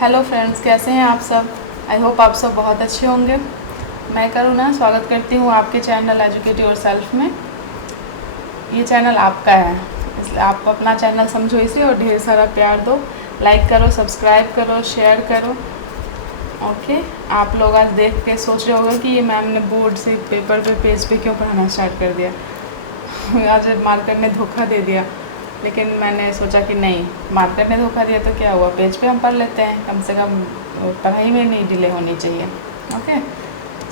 Hello friends, कैसे हैं आप सब। आई होप आप सब बहुत अच्छे होंगे। मैं करुणा स्वागत करती हूँ आपके चैनल एजुकेट योरसेल्फ में। ये चैनल आपका है, इसलिए आप अपना चैनल समझो इसे और ढेर सारा प्यार दो। लाइक करो, सब्सक्राइब करो, शेयर करो। ओके, आप लोग आज देख के सोच रहे होंगे कि ये मैम ने बोर्ड से पेपर पे पेज पे क्यों पढ़ाना स्टार्ट कर दिया। आज मार्कर ने धोखा दे दिया, लेकिन मैंने सोचा कि नहीं, मार्कर ने धोखा दिया तो क्या हुआ, पेज पे हम पढ़ लेते हैं, कम से कम पढ़ाई में नहीं डिले होनी चाहिए। ओके,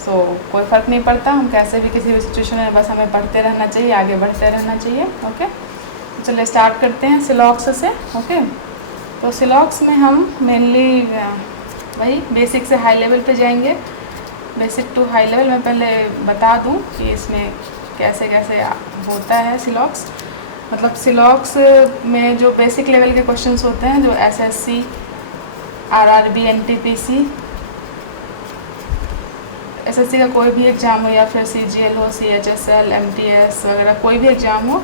सो कोई फ़र्क नहीं पड़ता, हम कैसे भी किसी भी सिचुएशन में बस हमें पढ़ते रहना चाहिए, आगे बढ़ते रहना चाहिए। ओके, चलिए स्टार्ट करते हैं सिलॉक्स से। ओके, तो सिलॉक्स में हम मेनली वही बेसिक से हाई लेवल पे जाएंगे। बेसिक टू हाई लेवल मैं पहले बता दूं कि इसमें कैसे कैसे होता है सिलॉक्स। मतलब सिलॉक्स में जो बेसिक लेवल के क्वेश्चंस होते हैं, जो एसएससी, आरआरबी, एनटीपीसी, एसएससी का कोई भी एग्ज़ाम हो या फिर सीजीएल हो, सीएचएसएल, एमटीएस वगैरह कोई भी एग्ज़ाम हो,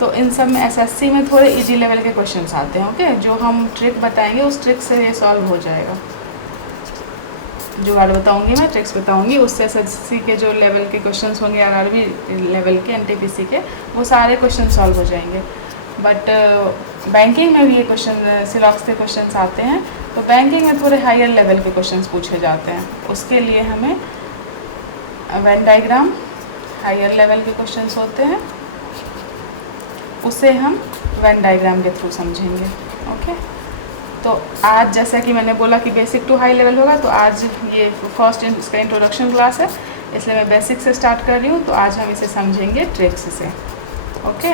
तो इन सब में एसएससी में थोड़े इजी लेवल के क्वेश्चंस आते हैं। ओके, जो हम ट्रिक बताएंगे उस ट्रिक से ये सॉल्व हो जाएगा। जो वर्ड बताऊंगी मैं, ट्रिक्स बताऊंगी, उससे एसएससी के जो लेवल के क्वेश्चंस होंगे, आरआरबी लेवल के, एनटीपीसी के, वो सारे क्वेश्चन सॉल्व हो जाएंगे। बट बैंकिंग में भी ये क्वेश्चन सिलॉक्स के क्वेश्चंस आते हैं, तो बैंकिंग में थोड़े हायर लेवल के क्वेश्चंस पूछे जाते हैं। उसके लिए हमें वेन डायग्राम, हायर लेवल के क्वेश्चंस होते हैं, उसे हम वेन डायग्राम के थ्रू समझेंगे। ओके, तो आज जैसा कि मैंने बोला कि बेसिक टू हाई लेवल होगा, तो आज ये फर्स्ट इसका इंट्रोडक्शन क्लास है, इसलिए मैं बेसिक से स्टार्ट कर रही हूँ। तो आज हम इसे समझेंगे ट्रिक्स से। ओके,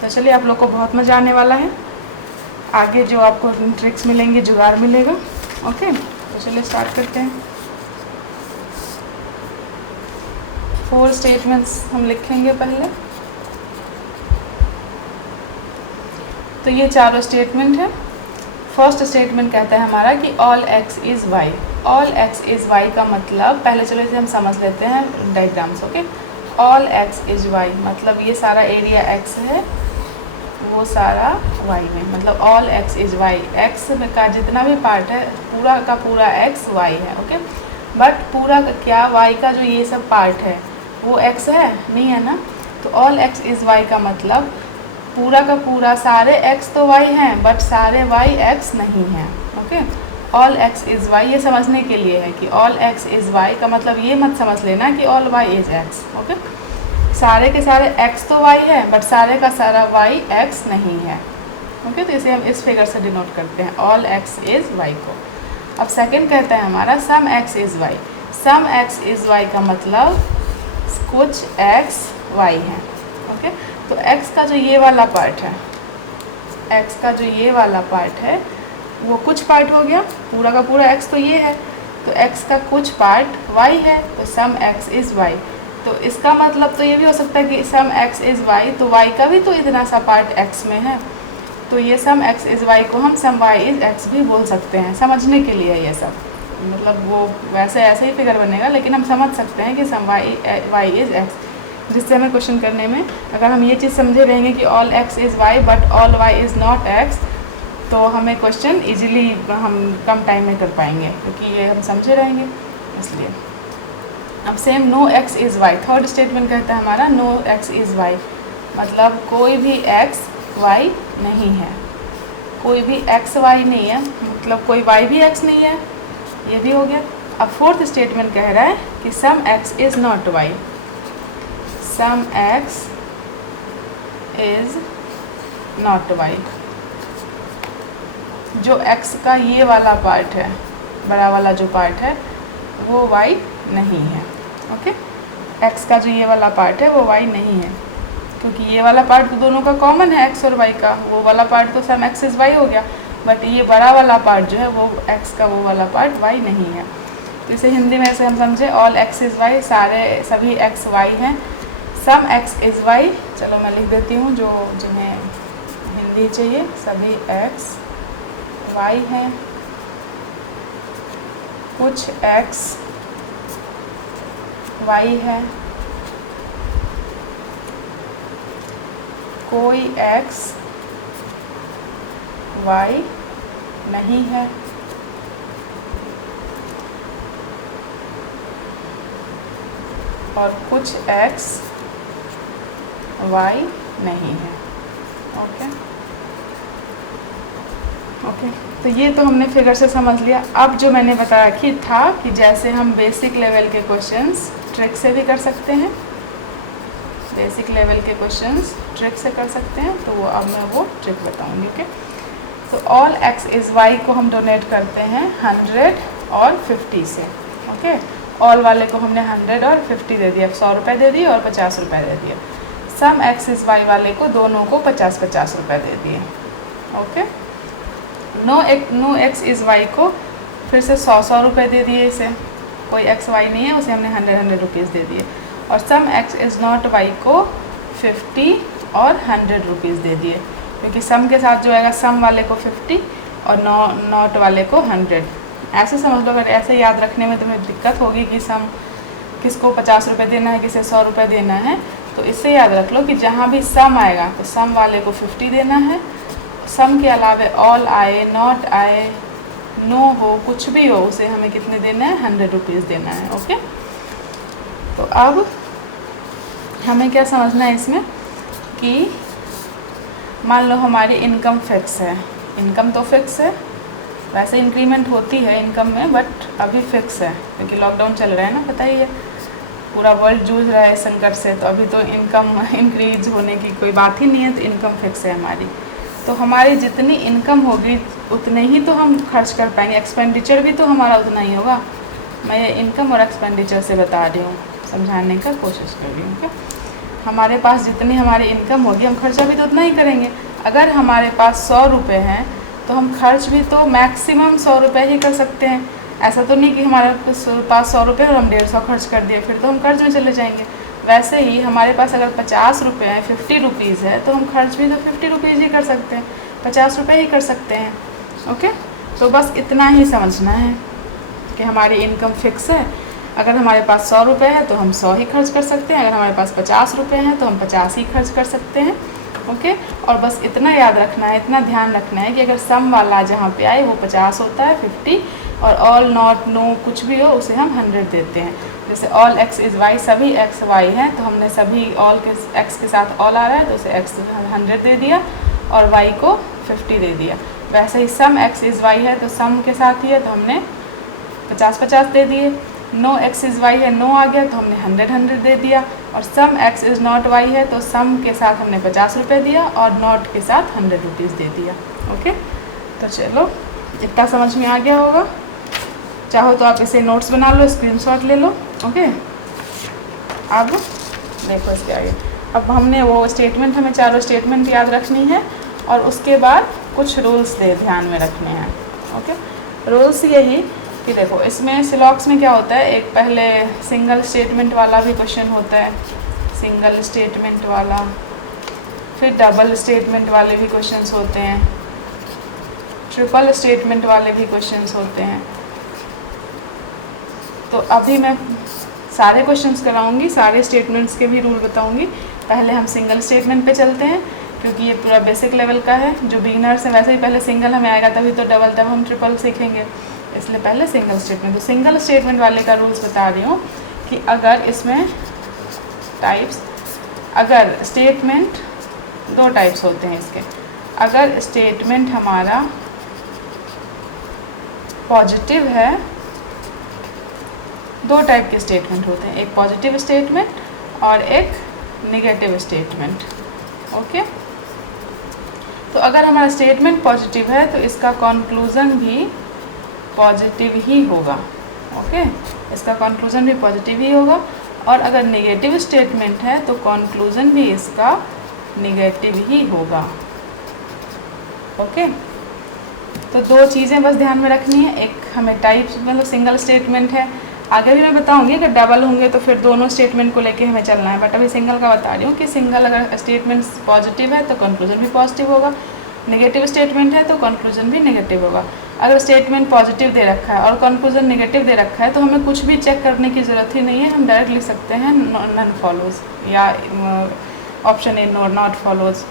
तो चलिए, आप लोग को बहुत मज़ा आने वाला है। आगे जो आपको ट्रिक्स मिलेंगे, जुगाड़ मिलेगा। ओके, तो चलिए स्टार्ट करते हैं। 4 स्टेटमेंट्स हम लिखेंगे पहले। तो ये चारों स्टेटमेंट है। फर्स्ट स्टेटमेंट कहता है हमारा कि all X is Y. All X is Y का मतलब, पहले चलो इसे हम समझ लेते हैं diagrams. Okay, all X is Y मतलब ये सारा एरिया एक्स है, वो सारा वाई में, मतलब all X is Y. X का जितना भी पार्ट है, पूरा का पूरा एक्स वाई है। ओके, बट पूरा क्या, वाई का जो ये सब पार्ट है वो एक्स है, नहीं है ना। तो ऑल एक्स इज़ वाई का मतलब पूरा का पूरा सारे x तो y हैं, बट सारे y x नहीं हैं। Okay, all x is y ये समझने के लिए है कि ऑल x इज़ y का मतलब ये मत समझ लेना कि all y is x। Okay, सारे के सारे x तो y है, बट सारे का सारा y x नहीं है। ओके, तो इसे हम इस फिगर से डिनोट करते हैं, ऑल x इज़ y को। अब सेकंड कहता है हमारा some x is y। Some x is y का मतलब कुछ x y है। ओके, तो x का जो ये वाला पार्ट है, x का जो ये वाला पार्ट है वो कुछ पार्ट हो गया, पूरा का पूरा x तो ये है, तो x का कुछ पार्ट y है, तो सम x इज़ y। तो इसका मतलब तो ये भी हो सकता है कि सम x इज़ y, तो y का भी तो इतना सा पार्ट x में है, तो ये सम x इज़ y को हम सम y इज़ x भी बोल सकते हैं। समझने के लिए ये सब, मतलब वो वैसे ऐसे ही फिगर बनेगा, लेकिन हम समझ सकते हैं कि सम y इज़ x, जिससे हमें क्वेश्चन करने में, अगर हम ये चीज़ समझे रहेंगे कि all X is Y but all Y is not X, तो हमें क्वेश्चन इजीली हम कम टाइम में कर पाएंगे, क्योंकि ये हम समझे रहेंगे इसलिए। अब same no X is Y, third statement कहता है हमारा नो एक्स इज़ वाई, मतलब कोई भी एक्स वाई नहीं है, कोई भी एक्स वाई नहीं है, मतलब कोई वाई भी एक्स नहीं है, ये भी हो गया। अब फोर्थ स्टेटमेंट कह रहा है कि some X is not Y. Some x is not y, जो x का ये वाला पार्ट है, बड़ा वाला जो पार्ट है, वो y नहीं है। ओके, x का जो ये वाला पार्ट है वो y नहीं है, क्योंकि ये वाला पार्ट तो दोनों का कॉमन है, x और y का। वो वाला पार्ट तो सम x इज़ y हो गया, बट ये बड़ा वाला पार्ट जो है वो x का वो वाला पार्ट y नहीं है। तो इसे हिंदी में ऐसे हम समझे, ऑल x इज़ y, सारे सभी x y हैं, सम x इज़ y। चलो मैं लिख देती हूँ, जो जिन्हें हिंदी चाहिए, सभी x y हैं, कुछ x y है, कोई x y नहीं है, और कुछ x y नहीं है। ओके ओके, तो ये तो हमने फिगर से समझ लिया। अब जो मैंने बता रखी था कि जैसे हम बेसिक लेवल के क्वेश्चंस ट्रिक से भी कर सकते हैं, बेसिक लेवल के क्वेश्चंस ट्रिक से कर सकते हैं, तो वो अब मैं वो ट्रिक बताऊंगी। ओके, तो ऑल x इज़ y को हम डोनेट करते हैं 100 और 50 से। ओके, ऑल वाले को हमने 100 और 50 दे दिया, 100 रुपये दे दिए और 50 रुपये दे दिए। सम x इज़ y वाले को दोनों को 50-50 रुपये दे दिए। Okay, no x is y को फिर से 100 रुपये दे दिए, इसे कोई x y नहीं है, उसे हमने 100 रुपीज़ दे दिए। और सम x इज़ नॉट y को 50 और 100 रुपीज़ दे दिए, क्योंकि सम के साथ जो आएगा सम वाले को 50 और नॉट वाले को 100। ऐसे समझ लो, अगर ऐसे याद रखने में तुम्हें दिक्कत होगी कि सम किसको 50 रुपये देना है, किसे 100 रुपये देना है, तो इससे याद रख लो कि जहाँ भी सम आएगा तो सम वाले को 50 देना है। सम के अलावा ऑल आए, नॉट आए, नो हो, कुछ भी हो, उसे हमें कितने देना है, 100 रुपीज़ देना है। ओके, तो अब हमें क्या समझना है इसमें कि मान लो हमारी इनकम फिक्स है, इनकम तो फिक्स है, वैसे इंक्रीमेंट होती है इनकम में, बट अभी फिक्स है क्योंकि लॉकडाउन चल रहा है ना, पता ही है, पूरा वर्ल्ड जूझ रहा है संकट से, तो अभी तो इनकम इंक्रीज होने की कोई बात ही नहीं है, तो इनकम फिक्स है हमारी। तो हमारी जितनी इनकम होगी उतने ही तो हम खर्च कर पाएंगे, एक्सपेंडिचर भी तो हमारा उतना ही होगा। मैं ये इनकम और एक्सपेंडिचर से बता रही हूँ, समझाने का कोशिश कर रही हूँ। ओके, हमारे पास जितनी हमारी इनकम होगी हम खर्चा भी तो उतना ही करेंगे। अगर हमारे पास 100 रुपये हैं तो हम खर्च भी तो मैक्सिमम 100 रुपये ही कर सकते हैं। ऐसा तो नहीं कि हमारे पास 100 रुपये और हम 150 खर्च कर दिए, फिर तो हम कर्ज में चले जाएंगे। वैसे ही हमारे पास अगर 50 रुपये हैं, 50 रुपीज़ है, तो हम खर्च भी तो 50 रुपीज़ ही कर सकते हैं, 50 रुपये ही कर सकते हैं। ओके, तो बस इतना ही समझना है कि हमारी इनकम फिक्स है। अगर हमारे पास 100 रुपये है तो हम 100 ही खर्च कर सकते हैं, अगर हमारे पास 50 रुपये हैं तो हम 50 ही खर्च कर सकते हैं। ओके, और बस इतना याद रखना है, इतना ध्यान रखना है कि अगर सम वाला जहाँ पे आए वो 50 होता है, 50, और ऑल, नॉट, नो, कुछ भी हो उसे हम 100 देते हैं। जैसे ऑल x इज़ y, सभी x y हैं, तो हमने सभी ऑल के x के साथ ऑल आ रहा है तो उसे x 100 दे दिया और y को 50 दे दिया। वैसे ही सम x इज़ y है तो सम के साथ ही है तो हमने 50-50 दे दिए। नो x इज़ y है, नो आ गया तो हमने 100 दे दिया। और सम x इज़ नॉट y है तो सम के साथ हमने 50 रुपये दिया और नॉट के साथ 100 रुपीज़ दे दिया। ओके, तो चलो इतना समझ में आ गया होगा। चाहो तो आप इसे नोट्स बना लो, स्क्रीनशॉट ले लो। ओके, अब देखो इसके आगे, अब हमने वो स्टेटमेंट, हमें चारों स्टेटमेंट याद रखनी है और उसके बाद कुछ रूल्स ध्यान में रखने हैं। ओके, रूल्स यही कि देखो इसमें सिलॉक्स में क्या होता है, एक पहले सिंगल स्टेटमेंट वाला भी क्वेश्चन होता है, सिंगल स्टेटमेंट वाला, फिर डबल स्टेटमेंट वाले भी क्वेश्चंस होते हैं, ट्रिपल स्टेटमेंट वाले भी क्वेश्चंस होते हैं। तो अभी मैं सारे क्वेश्चंस कराऊंगी, सारे स्टेटमेंट्स के भी रूल बताऊंगी। पहले हम सिंगल स्टेटमेंट पे चलते हैं क्योंकि ये पूरा बेसिक लेवल का है। जो बिगिनर्स हैं वैसे ही पहले सिंगल हमें आएगा, तभी तो डबल, तब हम ट्रिपल सीखेंगे, इसलिए पहले सिंगल स्टेटमेंट। तो सिंगल स्टेटमेंट वाले का रूल्स बता रही हूँ कि अगर इसमें टाइप्स, अगर स्टेटमेंट 2 टाइप्स होते हैं इसके। अगर स्टेटमेंट हमारा पॉजिटिव है, 2 टाइप के स्टेटमेंट होते हैं, एक पॉजिटिव स्टेटमेंट और एक नेगेटिव स्टेटमेंट। ओके, तो अगर हमारा स्टेटमेंट पॉजिटिव है तो इसका कंक्लूज़न भी पॉजिटिव ही होगा। ओके, इसका कंक्लूज़न भी पॉजिटिव ही होगा। और अगर नेगेटिव स्टेटमेंट है तो कंक्लूज़न भी इसका नेगेटिव ही होगा। ओके, तो 2 चीज़ें बस ध्यान में रखनी है। एक हमें टाइप्स, मतलब सिंगल स्टेटमेंट है, आगे भी मैं बताऊंगी कि डबल होंगे तो फिर दोनों स्टेटमेंट को लेके हमें चलना है, बट अभी सिंगल का बता रही हूँ कि सिंगल अगर स्टेटमेंट पॉजिटिव है तो कंक्लूजन भी पॉजिटिव होगा, नेगेटिव स्टेटमेंट है तो कंक्लूजन भी नेगेटिव होगा। अगर स्टेटमेंट पॉजिटिव दे रखा है और कंक्लूजन नेगेटिव दे रखा है तो हमें कुछ भी चेक करने की ज़रूरत ही नहीं है, हम डायरेक्ट लिख सकते हैं नॉन फॉलोज या option A not follows,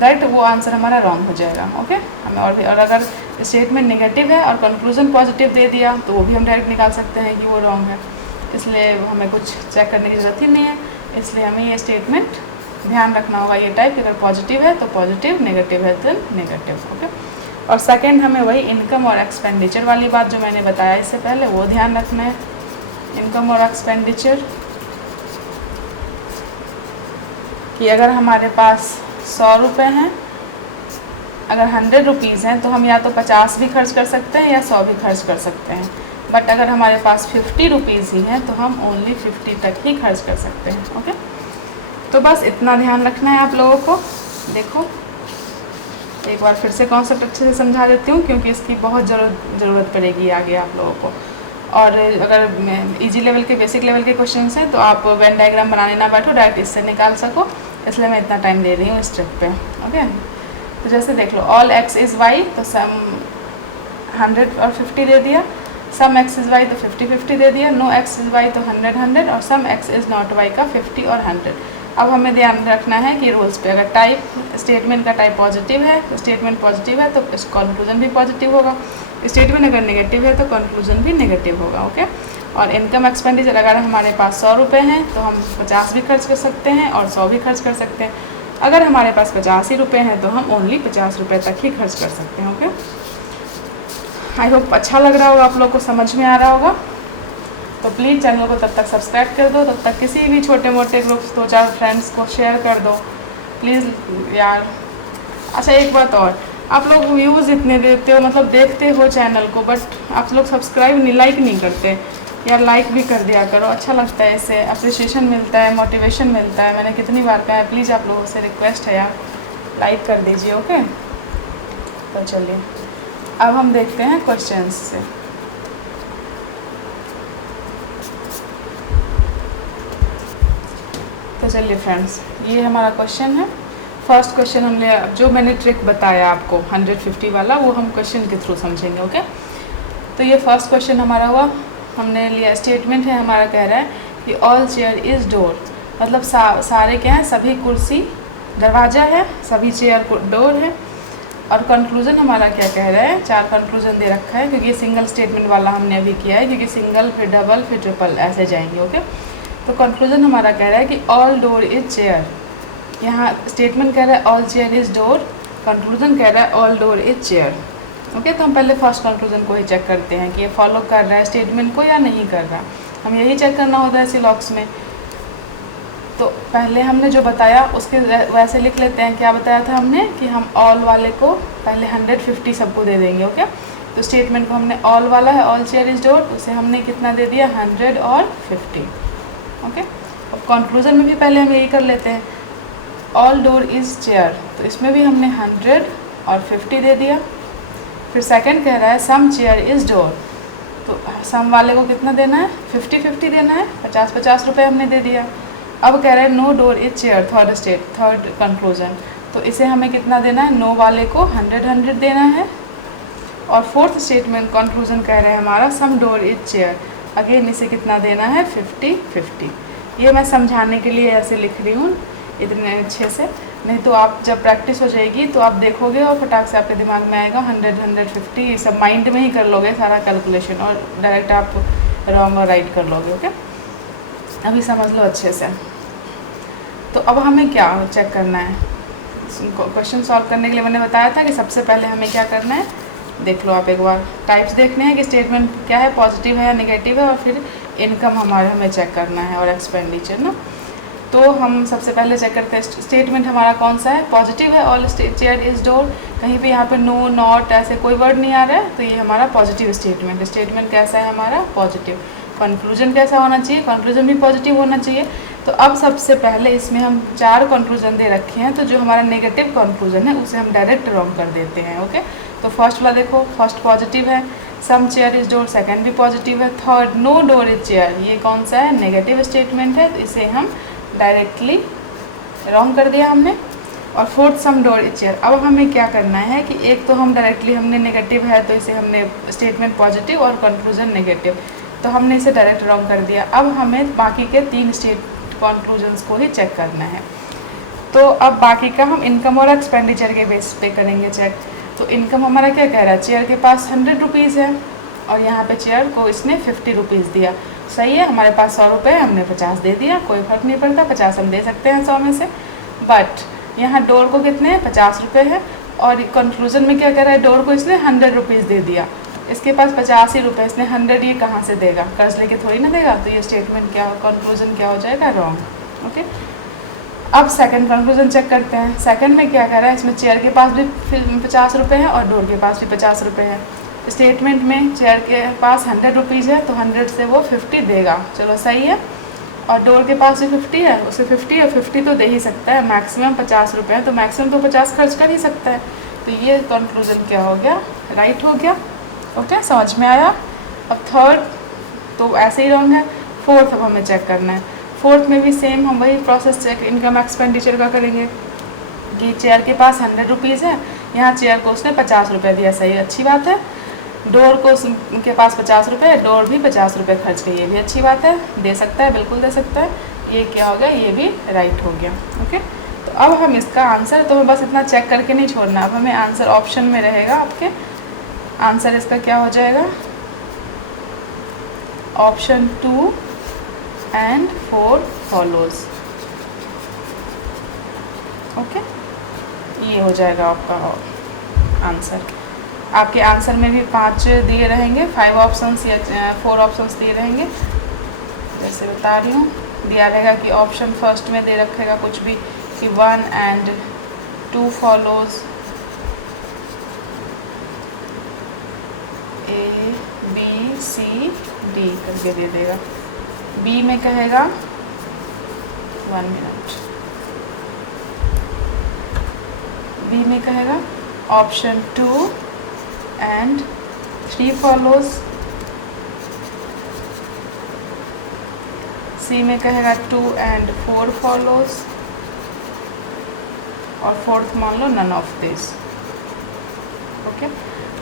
direct वो आंसर हमारा रॉन्ग हो जाएगा। ओके, हमें और अगर स्टेटमेंट नेगेटिव है और कंक्लूजन पॉजिटिव दे दिया तो वो भी हम डायरेक्ट निकाल सकते हैं कि वो रॉन्ग है। इसलिए हमें कुछ चेक करने की ज़रूरत ही नहीं है। इसलिए हमें ये स्टेटमेंट ध्यान रखना होगा, ये टाइप अगर पॉजिटिव है तो पॉजिटिव, नेगेटिव है तो नेगेटिव। ओके। और सेकंड हमें वही इनकम और एक्सपेंडिचर वाली बात जो मैंने बताया इससे पहले वो ध्यान रखना है। इनकम और एक्सपेंडिचर कि अगर हमारे पास 100 रुपये हैं, अगर 100 रुपीज़ हैं तो हम या तो 50 भी खर्च कर सकते हैं या 100 भी खर्च कर सकते हैं। बट अगर हमारे पास 50 रुपीज़ ही हैं तो हम ओनली 50 तक ही खर्च कर सकते हैं। ओके, तो बस इतना ध्यान रखना है आप लोगों को। देखो एक बार फिर से कॉन्सेप्ट अच्छे से समझा देती हूँ, क्योंकि इसकी बहुत ज़रूरत पड़ेगी आगे आप लोगों को। और अगर इजी लेवल के, बेसिक लेवल के क्वेश्चन हैं तो आप वेन डायग्राम बनाने ना बैठो, डायरेक्ट इससे निकाल सको, इसलिए मैं इतना टाइम दे रही हूँ इस ट्रिक पे। ओके, तो जैसे देख लो, ऑल एक्स इज़ वाई तो सम 100 और 50 दे दिया, सम एक्स इज़ वाई तो 50-50 दे दिया, नो एक्स इज़ वाई तो 100-100 और सम एक्स इज़ नॉट वाई का 50 और 100। अब हमें ध्यान रखना है कि रूल्स पे, अगर टाइप स्टेटमेंट का टाइप पॉजिटिव है तो स्टेटमेंट पॉजिटिव है तो कंक्लूजन भी पॉजिटिव होगा, स्टेटमेंट अगर नेगेटिव है तो कंक्लूजन भी नेगेटिव होगा। ओके, और इनकम एक्सपेंडिचर अगर हमारे पास 100 रुपये हैं तो हम 50 भी खर्च कर सकते हैं और 100 भी खर्च कर सकते हैं। अगर हमारे पास 50 ही रुपये हैं तो हम ओनली 50 रुपये तक ही खर्च कर सकते हैं। ओके, आई होप अच्छा लग रहा होगा, आप लोग को समझ में आ रहा होगा। तो प्लीज़ चैनल को तब तक सब्सक्राइब कर दो, तब तक किसी भी छोटे मोटे ग्रुप्स 2-4 फ्रेंड्स को शेयर कर दो प्लीज़ यार। अच्छा एक बात और, आप लोग व्यूज़ इतने देते हो, मतलब देखते हो चैनल को, बट आप लोग सब्सक्राइब नहीं, लाइक नहीं करते यार। लाइक भी कर दिया करो, अच्छा लगता है, इससे अप्रिसिएशन मिलता है, मोटिवेशन मिलता है। मैंने कितनी बार कहा है, प्लीज़ आप लोगों से रिक्वेस्ट है यार, लाइक कर दीजिए। ओके, तो चलिए अब हम देखते हैं क्वेश्चंस से। तो चलिए फ्रेंड्स, ये हमारा क्वेश्चन है। फर्स्ट क्वेश्चन हमने, जो मैंने ट्रिक बताया आपको 150 वाला, वो हम क्वेश्चन के थ्रू समझेंगे। ओके, तो ये फर्स्ट क्वेश्चन हमारा हुआ, हमने लिया स्टेटमेंट है हमारा, कह रहा है कि ऑल चेयर इज़ डोर, मतलब सारे क्या हैं, सभी कुर्सी दरवाज़ा है, सभी चेयर डोर है। और कंक्लूजन हमारा क्या कह रहा है, 4 कंक्लूजन दे रखा है, क्योंकि ये सिंगल स्टेटमेंट वाला हमने अभी किया है, क्योंकि सिंगल फिर डबल फिर ट्रिपल ऐसे जाएंगे। ओके, तो कंक्लूजन हमारा कह रहा है कि ऑल डोर इज चेयर। यहाँ स्टेटमेंट कह रहा है all chair is door, conclusion कह रहा है all door is chair. Okay, तो हम पहले फर्स्ट कंक्लूजन को ही चेक करते हैं कि ये फॉलो कर रहा है स्टेटमेंट को या नहीं कर रहा। हम यही चेक करना होता है सिलॉक्स में। तो पहले हमने जो बताया उसके वैसे लिख लेते हैं। क्या बताया था हमने कि हम ऑल वाले को पहले 150 सबको दे देंगे। ओके, तो स्टेटमेंट को हमने ऑल वाला है, ऑल चेयर इज डोर, उसे हमने कितना दे दिया, 100 और 50। ओके, अब कंक्लूजन में भी पहले हम यही कर लेते हैं, ऑल डोर इज़ चेयर, तो इसमें भी हमने 100 और 50 दे दिया। फिर सेकंड कह रहा है सम चेयर इज़ डोर, तो सम वाले को कितना देना है, 50-50 देना है, 50-50 रुपये हमने दे दिया। अब कह रहा है no door is chair, third conclusion, तो इसे हमें कितना देना है, नो वाले को 100 देना है। और फोर्थ स्टेटमेंट कंक्लूजन कह रहे हैं हमारा सम डोर इज चेयर, अगेन इसे कितना देना है, 50-50। ये मैं समझाने के लिए ऐसे लिख रही हूँ इतने अच्छे से, नहीं तो आप जब प्रैक्टिस हो जाएगी तो आप देखोगे और फटाक से आपके दिमाग में आएगा 100-150, ये सब माइंड में ही कर लोगे सारा कैलकुलेशन, और डायरेक्ट आप रॉन्ग और राइट कर लोगे। ओके, अभी समझ लो अच्छे से। तो अब हमें क्या चेक करना है, क्वेश्चन सॉल्व करने के लिए मैंने बताया था कि सबसे पहले हमें क्या करना है, देख लो आप एक बार, टाइप्स देखने हैं कि स्टेटमेंट क्या है, पॉजिटिव है या नेगेटिव है, और फिर इनकम हमें चेक करना है और एक्सपेंडिचर ना। तो हम सबसे पहले चेक करते हैं स्टेटमेंट हमारा कौन सा है, पॉजिटिव है, ऑल चेयर इज डोर, कहीं पे यहाँ पे नो नॉट ऐसे कोई वर्ड नहीं आ रहा है, तो ये हमारा पॉजिटिव स्टेटमेंट। स्टेटमेंट कैसा है हमारा, पॉजिटिव। कंक्लूजन कैसा होना चाहिए, कंक्लूजन भी पॉजिटिव होना चाहिए। तो अब सबसे पहले इसमें हम 4 कंक्लूजन दे रखे हैं, तो जो हमारा नेगेटिव कंक्लूजन है उसे हम डायरेक्ट रॉन्ग कर देते हैं। ओके, तो फर्स्ट वाला देखो, फर्स्ट पॉजिटिव है, some chair is door, second भी पॉजिटिव है, third no door is chair, ये कौन सा है, नेगेटिव स्टेटमेंट है, तो इसे हम डायरेक्टली रॉन्ग कर दिया हमने। और fourth some door is chair, अब हमें क्या करना है कि एक तो हम डायरेक्टली हमने नेगेटिव है तो इसे हमने स्टेटमेंट पॉजिटिव और कंक्लूजन नेगेटिव, तो हमने इसे डायरेक्ट रॉन्ग कर दिया। अब हमें बाकी के 3 कंक्लूजन्स को ही चेक करना है। तो अब बाकी का हम इनकम और एक्सपेंडिचर के बेस पे करेंगे चेक। तो इनकम हमारा क्या कह रहा है, चेयर के पास 100 रुपीज़ है और यहाँ पे चेयर को इसने 50 रुपीज़ दिया, सही है, हमारे पास 100 रुपये है, हमने 50 दे दिया, कोई फ़र्क नहीं पड़ता, 50 हम दे सकते हैं 100 में से। बट यहाँ डोर को कितने हैं, 50 रुपये है, और कंक्लूजन में क्या कह रहा है, डोर को इसने 100 रुपीज़ दे दिया, इसके पास 50 ही रुपये, इसने 100 ये कहाँ से देगा, कर्ज लेके थोड़ी ना देगा। तो ये स्टेटमेंट क्या, कंक्लूजन क्या हो जाएगा, रॉन्ग। ओके, अब सेकंड कंक्लूजन चेक करते हैं। सेकंड में क्या कह रहा है, इसमें चेयर के पास भी 50 रुपये है और डोर के पास भी 50 रुपये है। स्टेटमेंट में चेयर के पास 100 रुपीज़ है, तो 100 से वो 50 देगा, चलो सही है। और डोर के पास भी 50 है, उसे 50 है, 50 तो दे ही सकता है, मैक्सिमम 50 रुपये है, तो मैक्सिमम तो 50 खर्च कर ही सकता है। तो ये कंक्लूजन क्या हो गया, राइट हो गया। ओके, समझ में आया। अब थर्ड तो ऐसे ही रॉन्ग है। फोर्थ अब हमें चेक करना है। फोर्थ में भी सेम हम वही प्रोसेस चेक इनकम एक्सपेंडिचर का करेंगे कि चेयर के पास 100 रुपीज़ है, यहाँ चेयर को उसने 50 रुपये दिया, सही, अच्छी बात है। डोर को उसके पास 50 रुपये है, डोर भी 50 रुपये खर्च की, ये भी अच्छी बात है, दे सकता है, बिल्कुल दे सकता है। ये क्या हो गया, ये भी राइट हो गया। ओके, तो अब हम इसका आंसर, तो हमें बस इतना चेक करके नहीं छोड़ना, अब हमें आंसर ऑप्शन में रहेगा आपके। आंसर इसका क्या हो जाएगा, ऑप्शन 2 एंड 4 फॉलोज। ओके, ये हो जाएगा आपका आंसर। आपके आंसर में भी 5 दिए रहेंगे, 5 ऑप्शंस या 4 ऑप्शंस दिए रहेंगे, जैसे बता रही हूँ। दिया रहेगा कि ऑप्शन फर्स्ट में दे रखेगा कुछ भी कि 1 and 2 follows, A B C D करके दे देगा। बी में कहेगा 1 मिनट, बी में कहेगा ऑप्शन 2 एंड 3 फॉलोज, सी में कहेगा 2 एंड 4 फॉलोज, और फोर्थ मान लो नन ऑफ दिस। ओके,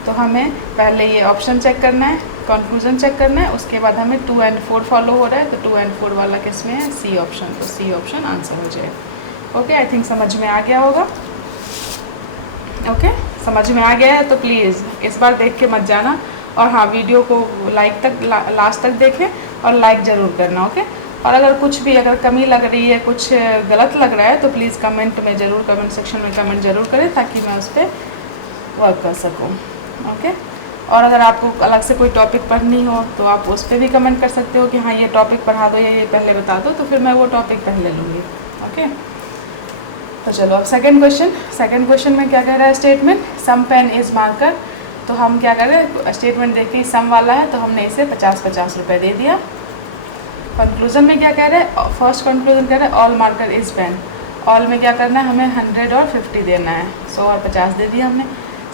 तो हमें पहले ये ऑप्शन चेक करना है, कंक्लूजन चेक करना है, उसके बाद हमें 2 एंड 4 फॉलो हो रहा है, तो 2 एंड 4 वाला किस में है, सी ऑप्शन, तो सी ऑप्शन आंसर हो जाएगा। ओके, आई थिंक समझ में आ गया होगा। ओके, समझ में आ गया है तो प्लीज़ इस बार देख के मत जाना, और हाँ, वीडियो को लास्ट तक देखें और लाइक ज़रूर करना। ओके, और अगर कुछ भी अगर कमी लग रही है, कुछ गलत लग रहा है, तो प्लीज़ कमेंट में ज़रूर, कमेंट सेक्शन में कमेंट ज़रूर करें, ताकि मैं उस पर वर्क कर सकूँ। ओके, और अगर आपको अलग से कोई टॉपिक पढ़नी हो तो आप उस पर भी कमेंट कर सकते हो कि हाँ ये टॉपिक पढ़ा दो या ये पहले बता दो, तो फिर मैं वो टॉपिक पहले लूँगी। ओके, तो चलो अब सेकंड क्वेश्चन में क्या कह रहा है statement, some pen is marker. तो हम क्या कर रहे हैं, स्टेटमेंट देखते ही सम वाला है, तो हमने इसे 50-50 रुपये दे दिया। कंक्लूजन में क्या कह रहा है, फर्स्ट कंक्लूजन कह रहा है all marker is pen. All में क्या करना है, हमें 100 और 50 देना है, 100 और 50 दे दिया हमने।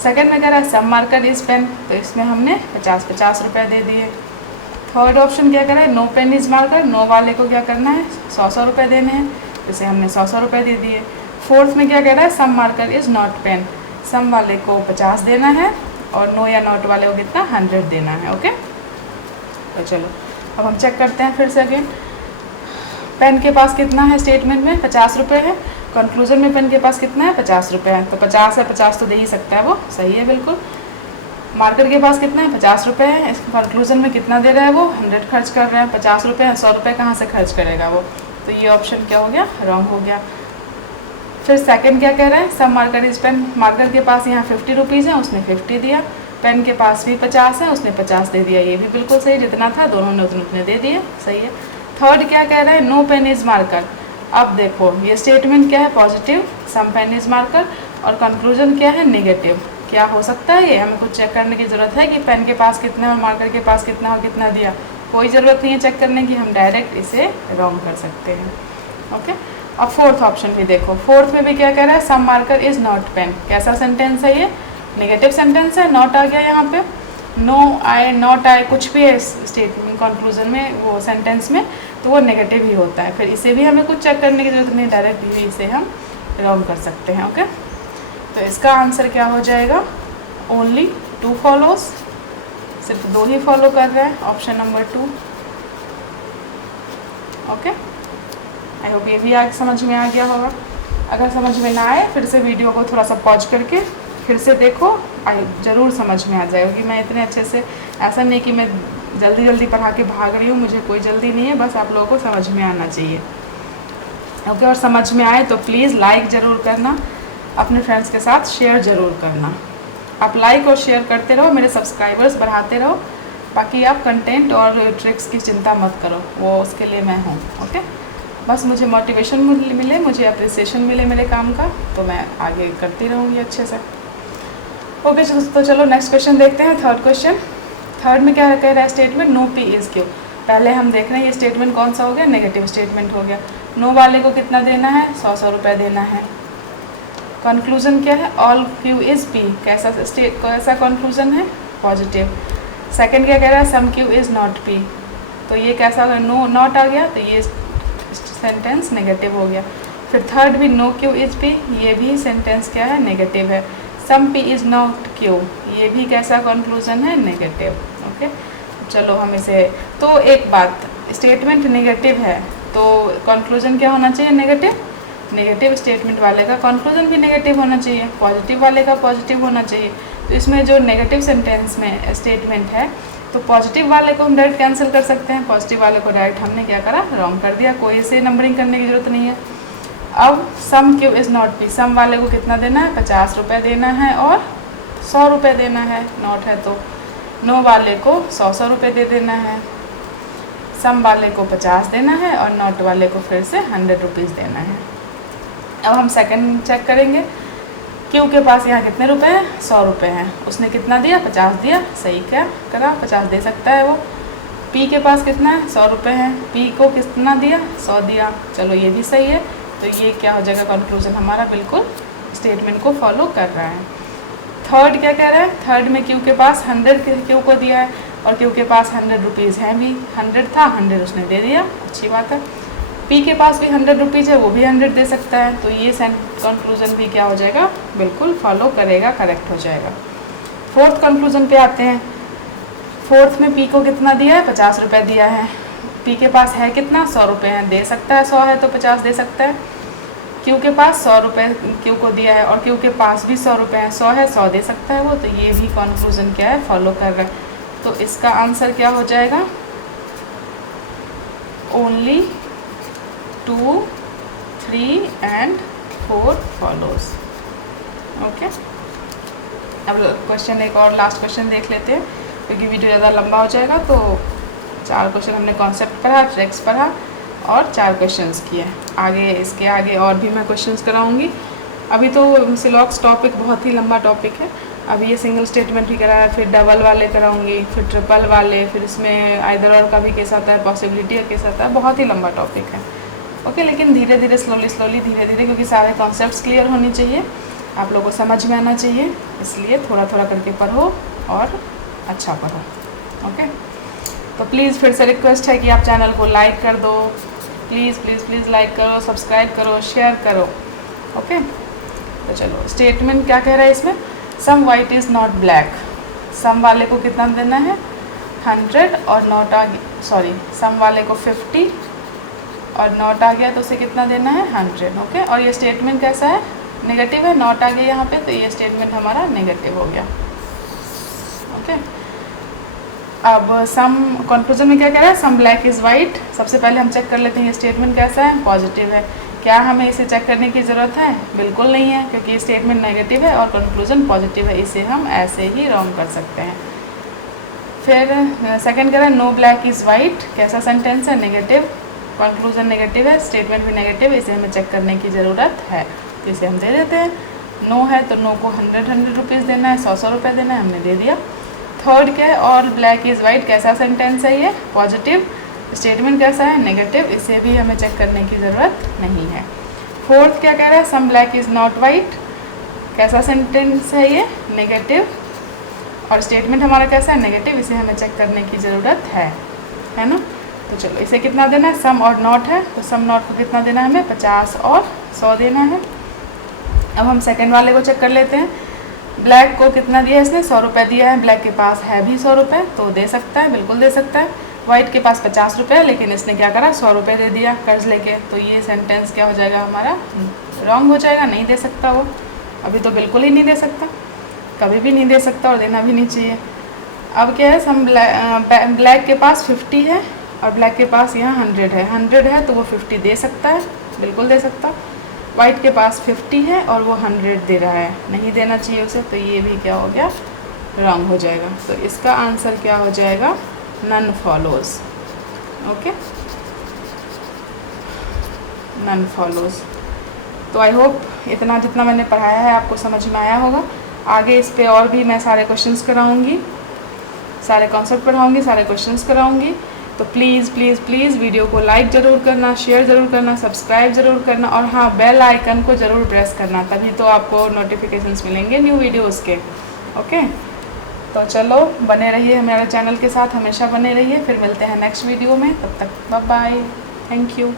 सेकंड में कह रहा है सम मार्कर इज़ पेन, तो इसमें हमने 50-50 रुपये दे दिए। थर्ड ऑप्शन क्या कह रहा है, no pen is marker, no वाले को क्या करना है, 100 रुपये देने हैं, इसे हमने 100 रुपये दे दिए। फोर्थ में क्या कह रहा है, सम मार्कर इज़ नॉट पेन, सम वाले को 50 देना है और नो या नॉट वाले को कितना, 100 देना है। ओके, तो चलो अब हम चेक करते हैं फिर से अगेन। पेन के पास कितना है स्टेटमेंट में, 50 रुपये है। कंक्लूजन में पेन के पास कितना है, 50 रुपये है, तो 50 है, 50 तो दे ही सकता है, वो सही है बिल्कुल। मार्कर के पास कितना है, 50 रुपये है। इस कंक्लूजन में कितना दे रहा है, वो 100 खर्च कर रहा है, 50 रुपये है, 100 रुपये कहाँ से खर्च करेगा वो, तो ये ऑप्शन क्या हो गया, रॉन्ग हो गया। फिर सेकंड क्या कह रहा है, सम मार्कर इज पेन, मार्कर के पास यहाँ 50 रुपीज़ है, उसने 50 दिया। पेन के पास भी 50 है, उसने 50 दे दिया, ये भी बिल्कुल सही, जितना था दोनों ने उतने दे दिए, सही है। थर्ड क्या कह रहा है, नो पेन इज मार्कर। अब देखो ये स्टेटमेंट क्या है, positive, some pen is marker, और कंक्लूजन क्या है, नेगेटिव। क्या हो सकता है, ये हमें कुछ चेक करने की ज़रूरत है कि पेन के पास कितना और मार्कर के पास कितना और कितना दिया, कोई ज़रूरत नहीं है चेक करने की, हम डायरेक्ट इसे रॉन्ग कर सकते हैं। ओके, अब फोर्थ ऑप्शन भी देखो, फोर्थ में भी क्या कह रहा है, सम मार्कर इज़ नॉट पेन। कैसा सेंटेंस है ये, नेगेटिव सेंटेंस है, नॉट आ गया यहाँ पे, नो आए नॉट आए कुछ भी है स्टेटमेंट कंक्लूजन में, वो सेंटेंस में, तो वो नेगेटिव ही होता है। फिर इसे भी हमें कुछ चेक करने की जरूरत नहीं, डायरेक्ट भी इसे हम रॉन्ग कर सकते हैं। ओके, तो इसका आंसर क्या हो जाएगा, ओनली 2 फॉलोज, सिर्फ 2 ही फॉलो कर रहा है, option number 2। Okay, I hope ये भी आज समझ में आ गया होगा। अगर समझ में ना आए फिर से वीडियो को थोड़ा सा पॉज करके फिर से देखो, ज़रूर समझ में आ जाएगा। कि मैं इतने अच्छे से, ऐसा नहीं कि मैं जल्दी जल्दी पढ़ा के भाग रही हूँ, मुझे कोई जल्दी नहीं है, बस आप लोगों को समझ में आना चाहिए। ओके, और समझ में आए तो प्लीज़ लाइक ज़रूर करना, अपने फ्रेंड्स के साथ शेयर ज़रूर करना। आप लाइक और शेयर करते रहो, मेरे सब्सक्राइबर्स बढ़ाते रहो। बाकी आप कंटेंट और ट्रिक्स की चिंता मत करो, वो उसके लिए मैं हूँ। ओके, बस मुझे मोटिवेशन मिले, मुझे अप्रिसिएशन मिले मेरे काम का, तो मैं आगे करती रहूँगी अच्छे से। ओके, तो चलो नेक्स्ट क्वेश्चन देखते हैं। थर्ड क्वेश्चन, थर्ड में क्या कह रहा है statement, no P is Q. पहले हम देख रहे हैं ये स्टेटमेंट कौन सा हो गया, नेगेटिव स्टेटमेंट हो गया। नो वाले को कितना देना है, 100 रुपये देना है। कंक्लूजन क्या है, ऑल क्यू इज़ पी। कैसा कंक्लूजन है, पॉजिटिव। सेकंड क्या कह रहा है, सम क्यू इज़ नॉट पी, तो ये कैसा होगा, नो नॉट आ गया, तो ये सेंटेंस नेगेटिव हो गया। फिर थर्ड भी नो क्यू इज़ पी, ये भी सेंटेंस क्या है, नेगेटिव है। Some P is not Q, ये भी कैसा कंक्लूजन है, नेगेटिव। ओके, चलो हम इसे, तो एक बात, स्टेटमेंट नेगेटिव है तो कंक्लूजन क्या होना चाहिए, नेगेटिव। नेगेटिव स्टेटमेंट वाले का कंक्लूजन भी नेगेटिव होना चाहिए, पॉजिटिव वाले का पॉजिटिव होना चाहिए। तो इसमें जो नेगेटिव सेंटेंस में स्टेटमेंट है, तो पॉजिटिव वाले को हम डायरेक्ट कैंसिल कर सकते हैं, पॉजिटिव वाले को डायरेक्ट हमने क्या करा, रॉन्ग कर दिया, कोई इसे नंबरिंग करने की ज़रूरत नहीं है। अब सम क्यू इज़ नॉट पी, सम वाले को कितना देना है, 50 रुपये देना है और 100 रुपये देना है, नॉट है तो। नो वाले को 100 रुपये दे देना है, सम वाले को 50 देना है और नॉट वाले को फिर से 100 रुपीज़ देना है। अब हम सेकंड चेक करेंगे, क्यू के पास यहाँ कितने रुपए हैं, 100 रुपये हैं, उसने कितना दिया, 50 दिया, सही क्या करा, 50 दे सकता है वो। पी के पास कितना है, 100 रुपये हैं, पी को कितना दिया, 100 दिया, चलो ये भी सही है। तो ये क्या हो जाएगा, कंक्लूजन हमारा बिल्कुल स्टेटमेंट को फॉलो कर रहा है। थर्ड क्या कह रहा है, थर्ड में क्यू के पास 100 क्यू को दिया है और क्यू के पास 100 रुपीज़ हैं भी, 100 था, 100 उसने दे दिया, अच्छी बात है। पी के पास भी 100 रुपीज़ है, वो भी 100 दे सकता है, तो ये कंक्लूजन भी क्या हो जाएगा, बिल्कुल फॉलो करेगा, करेक्ट हो जाएगा। फोर्थ कंक्लूजन पे आते हैं। फोर्थ में पी को कितना दिया है, 50 रुपये दिया है, पी के पास है कितना, 100 रुपये हैं, दे सकता है, 100 है तो 50 दे सकता है। क्यू के पास 100 रुपये क्यू को दिया है और क्यू के पास भी 100 रुपये हैं, 100 है, 100 दे सकता है वो, तो ये भी कंक्लूजन क्या है, फॉलो कर रहा है। तो इसका आंसर क्या हो जाएगा, ओनली 2, 3 and 4 follows। ओके, अब क्वेश्चन एक और लास्ट क्वेश्चन देख लेते हैं, क्योंकि वीडियो ज़्यादा लंबा हो जाएगा। तो 4 क्वेश्चन हमने कॉन्सेप्ट पढ़ा, ट्रिक्स पढ़ा और 4 क्वेश्चंस किए। आगे इसके आगे और भी मैं क्वेश्चंस कराऊंगी। अभी तो सिलॉक्स टॉपिक बहुत ही लंबा टॉपिक है, अभी ये सिंगल स्टेटमेंट भी कराया, फिर डबल वाले कराऊंगी, फिर ट्रिपल वाले, फिर इसमें आइदर और का भी केस आता है, पॉसिबिलिटी का केस आता है, बहुत ही लंबा टॉपिक है। ओके, लेकिन धीरे धीरे स्लोली धीरे धीरे, क्योंकि सारे कॉन्सेप्ट्स क्लियर होने चाहिए, आप लोगों को समझ में आना चाहिए, इसलिए थोड़ा थोड़ा करके पढ़ो और अच्छा पढ़ो। ओके, तो प्लीज़ फिर से रिक्वेस्ट है कि आप चैनल को लाइक कर दो, प्लीज़ प्लीज़ प्लीज़ लाइक करो, सब्सक्राइब करो, शेयर करो। ओके, तो चलो स्टेटमेंट क्या कह रहा है इसमें, some white is not black, some वाले को कितना देना है, 100 और नॉट आ गया, सॉरी सम वाले को 50 और नॉट आ गया तो उसे कितना देना है, 100। ओके, और ये स्टेटमेंट कैसा है, नेगेटिव है, नॉट आ गया यहाँ पे, तो ये स्टेटमेंट हमारा नेगेटिव हो गया। ओके, अब सम कंक्लूजन में क्या कह रहा है, सम ब्लैक इज़ वाइट। सबसे पहले हम चेक कर लेते हैं ये स्टेटमेंट कैसा है, पॉजिटिव है। क्या हमें इसे चेक करने की ज़रूरत है, बिल्कुल नहीं है, क्योंकि स्टेटमेंट नेगेटिव है और कंक्लूजन पॉजिटिव है, इसे हम ऐसे ही रॉन्ग कर सकते हैं। फिर सेकंड कह रहा है नो ब्लैक इज़ वाइट, कैसा सेंटेंस है, नेगेटिव, कंक्लूजन नेगेटिव है, स्टेटमेंट भी नेगेटिव, इसे हमें चेक करने की ज़रूरत है, तो इसे हम दे देते हैं। नो है तो नो को 100 रुपीज़ देना है, 100 रुपये देना है, हमने दे दिया। थर्ड क्या है, ऑल ब्लैक इज़ वाइट, कैसा सेंटेंस है ये, पॉजिटिव, स्टेटमेंट कैसा है, नेगेटिव, इसे भी हमें चेक करने की ज़रूरत नहीं है। फोर्थ क्या कह रहा है, some black is not white, कैसा सेंटेंस है ये, नेगेटिव, और स्टेटमेंट हमारा कैसा है, नेगेटिव, इसे हमें चेक करने की ज़रूरत है ना। तो चलो इसे कितना देना है, सम और नॉट है, तो सम नॉट को कितना देना है हमें, 50 और 100 देना है। अब हम सेकंड वाले को चेक कर लेते हैं। ब्लैक को कितना दिया है इसने, 100 रुपये दिया है, ब्लैक के पास है भी 100 रुपये, तो दे सकता है, बिल्कुल दे सकता है। वाइट के पास 50 रुपये, लेकिन इसने क्या करा, 100 रुपये दे दिया कर्ज लेके, तो ये सेंटेंस क्या हो जाएगा हमारा, रॉन्ग हो जाएगा, नहीं दे सकता वो, अभी तो बिल्कुल ही नहीं दे सकता, कभी भी नहीं दे सकता और देना भी नहीं चाहिए। अब क्या है, हम ब्लैक के पास 50 है और ब्लैक के पास यहाँ 100 है। 100 है तो वो 50 दे सकता है, बिल्कुल दे सकता। वाइट के पास 50 है और वो 100 दे रहा है, नहीं देना चाहिए उसे, तो ये भी क्या हो गया, रॉन्ग हो जाएगा। तो इसका आंसर क्या हो जाएगा, none follows. Okay, none follows. तो आई होप इतना जितना मैंने पढ़ाया है आपको समझ में आया होगा। आगे इस पे और भी मैं सारे क्वेश्चंस कराऊंगी, सारे कॉन्सेप्ट पढ़ाऊंगी, सारे क्वेश्चंस कराऊंगी। तो प्लीज़ प्लीज़ प्लीज़ वीडियो को लाइक ज़रूर करना, शेयर ज़रूर करना, सब्सक्राइब ज़रूर करना और हाँ, बेल आइकन को ज़रूर प्रेस करना, तभी तो आपको नोटिफिकेशंस मिलेंगे न्यू वीडियोज़ के। ओके, तो चलो बने रहिए हमारे चैनल के साथ, हमेशा बने रहिए। फिर मिलते हैं नेक्स्ट वीडियो में, तब तक बाय बाय, थैंक यू।